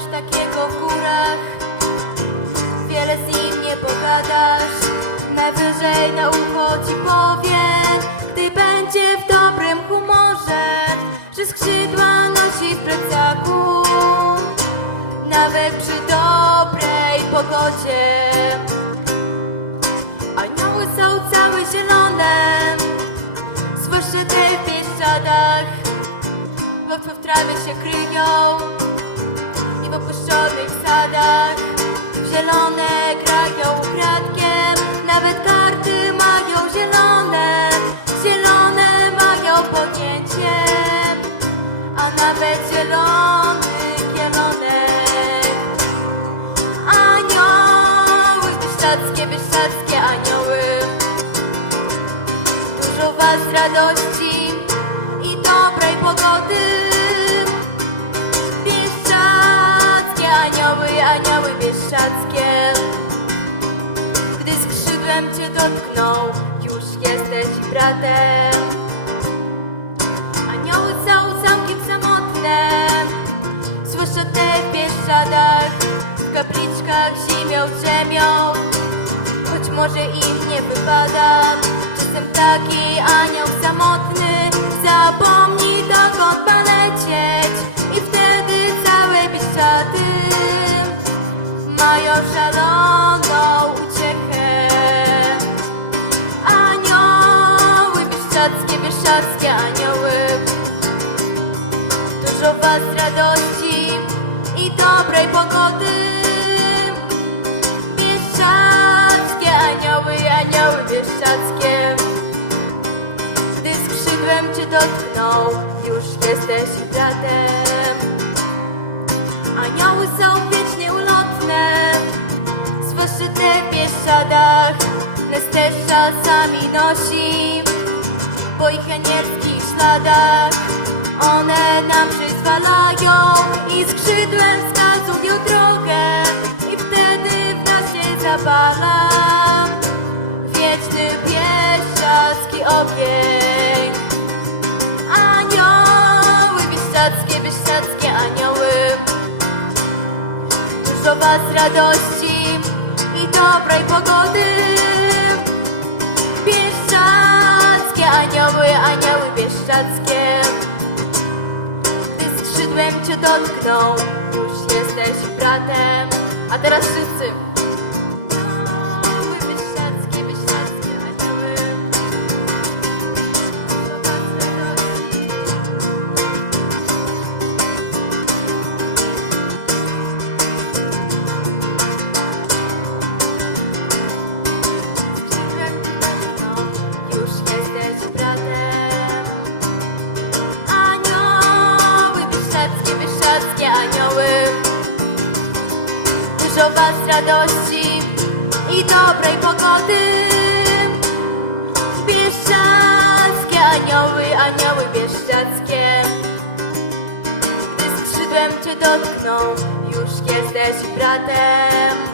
coś takiego w górach. Wiele z nim nie pogadasz. Najwyżej na ucho ci powie Gdy będzie w dobrym humorze Że skrzydła nosi w plecaku. Nawet przy dobrej pogodzie. Anioły są całe zielone. Zwłaszcza te w pieszczadach w trawie się kryją. Anioły, bieszczadzkie, bieszczadzkie anioły. Dużo was radości i dobrej pogody. Bieszczackie anioły, anioły bieszczackie. Gdy skrzydłem cię dotkną, już jesteś bratem. Anioły są całkiem samotne. Zwłaszcza te w kapliczkach ziemią drzemią może im nie wypada. Czasem taki anioł samotny Zapomni dokąd ma lecieć I wtedy całe Bieszczady Mają szaloną uciechę. Anioły bieszczackie, bieszczackie anioły. Dużo was radości i dobrej pogody skrzydłem cię dotkną, już jesteś bratem. Anioły są wiecznie ulotne Zwłaszcza te w Bieszczadach Nas też czasami nosi. Po ich anielskich śladach One nam przyzwalają I skrzydłem wskazują drogę I wtedy w nas się zapala Wieczny bieszczadzki ogień was radości i dobrej pogody. Bieszczackie anioły, anioły bieszczackie. Gdy skrzydłem cię dotkną, już jesteś bratem. A teraz wszyscy Was radości i dobrej pogody. Bieszczackie anioły, anioły bieszczackie Gdy skrzydłem cię dotkną, już jesteś bratem